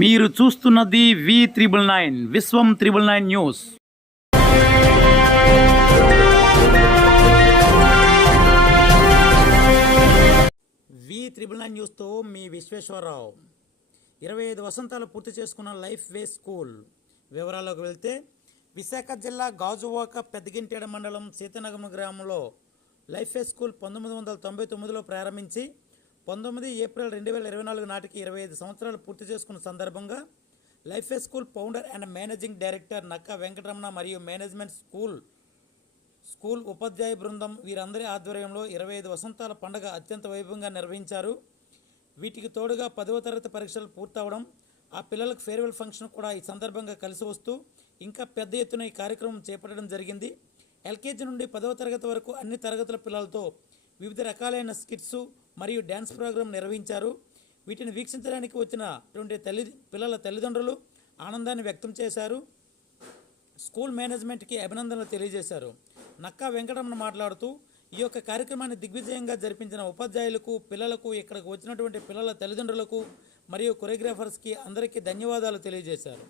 మీరు చూస్తున్నది V999 విశ్వం 999 news. V999 న్యూస్తో మీ విశ్వేశ్వరరావు. 25 వసంతాలు పూర్తి చేసుకున్న లైఫ్ వే స్కూల్ వివరాల్లోకి వెళ్తే, విశాఖ జిల్లా గాజువాక పెద్దగింటేడ మండలం సీతనగమ గ్రామంలో లైఫ్ వే స్కూల్ 1999లో ప్రారంభించి 19 ఏప్రిల్ 2024 నాటికి 25 సంవత్సరాలు పూర్తి చేసుకున్న సందర్భంగా life way school founder and managing director Nakka Venkataramana మరియు మేనేజ్మెంట్ స్కూల్ ఉపాధ్యాయ బృందం వీరందరి ఆధ్వర్యంలో 25 వసంతాల పండుగ అత్యంత వైభవంగా నిర్వహించారు. వీటికి తోడుగా 10వ తరగతి పరీక్షలు పూర్తవడం, ఆ పిల్లలకు ఫేర్వెల్ ఫంక్షన్ కూడా ఈ సందర్భంగా కలిసి వస్తూ ఇంకా పెద్ద ఎత్తున ఈ కార్యక్రమం చేపట్టడం జరిగింది. ఎల్కేజీ నుండి 10వ తరగతి వరకు అన్ని తరగతుల పిల్లలతో వివిధ రకాలైన స్కిట్స్ మరియు డ్యాన్స్ ప్రోగ్రాం నిర్వహించారు. వీటిని వీక్షించడానికి వచ్చినటువంటి పిల్లల తల్లిదండ్రులు ఆనందాన్ని వ్యక్తం చేశారు. స్కూల్ మేనేజ్మెంట్కి అభినందనలు తెలియజేశారు. నక్కా వెంకటరమణ మాట్లాడుతూ, ఈ యొక్క కార్యక్రమాన్ని దిగ్విజయంగా జరిపించిన ఉపాధ్యాయులకు, పిల్లలకు, ఇక్కడికి వచ్చినటువంటి పిల్లల తల్లిదండ్రులకు మరియు కొరియోగ్రాఫర్స్కి అందరికీ ధన్యవాదాలు తెలియజేశారు.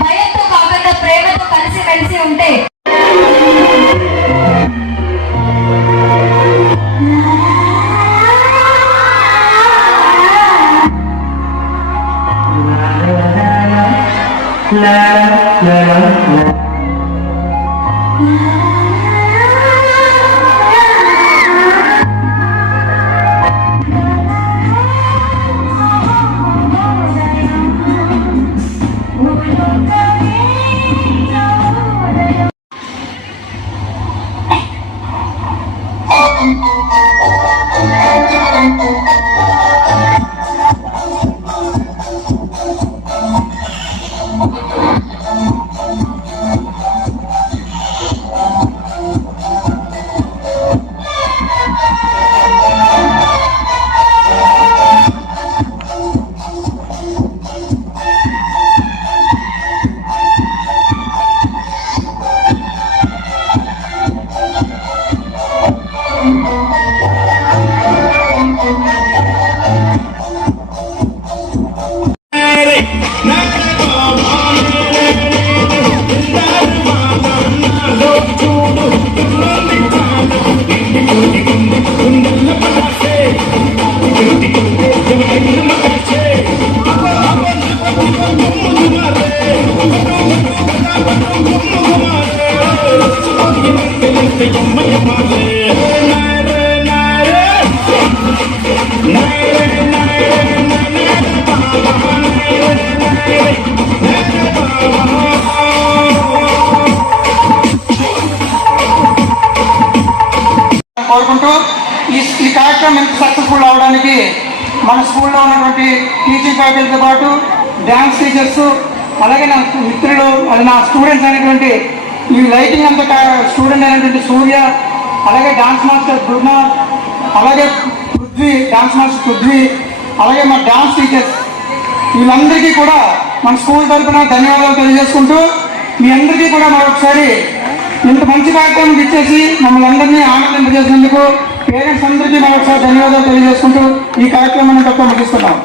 భయంతో కాకుండా ప్రేమతో కలిసి ఉంటే కోరుకుంటూ ఈ కార్యక్రమం ఎంత సక్సెస్ఫుల్ అవడానికి మన స్కూల్లో ఉన్నటువంటి టీచింగ్ ఫ్యాకల్టీతో పాటు డ్యాన్స్ టీచర్స్ అలాగే నా మిత్రులు అది నా స్టూడెంట్స్ అనేటువంటి ఈ లైటింగ్ అంతా స్టూడెంట్ అయినటువంటి సూర్య అలాగే డాన్స్ మాస్టర్ బృంద అలాగే పృథ్వీ డాన్స్ మాస్టర్ పృథ్వీ అలాగే మా డాన్స్ టీచర్స్ వీళ్ళందరికీ కూడా మన స్కూల్ తరఫున ధన్యవాదాలు తెలియజేసుకుంటూ మీ అందరికీ కూడా మరొకసారి ఇంత మంచి కార్యక్రమం ఇచ్చేసి మమ్మల్ని అందరినీ ఆనందింపజేసినందుకు పేరెంట్స్ అందరికీ మరొకసారి ధన్యవాదాలు తెలియజేసుకుంటూ ఈ కార్యక్రమాన్ని తప్ప ముగిస్తున్నాం.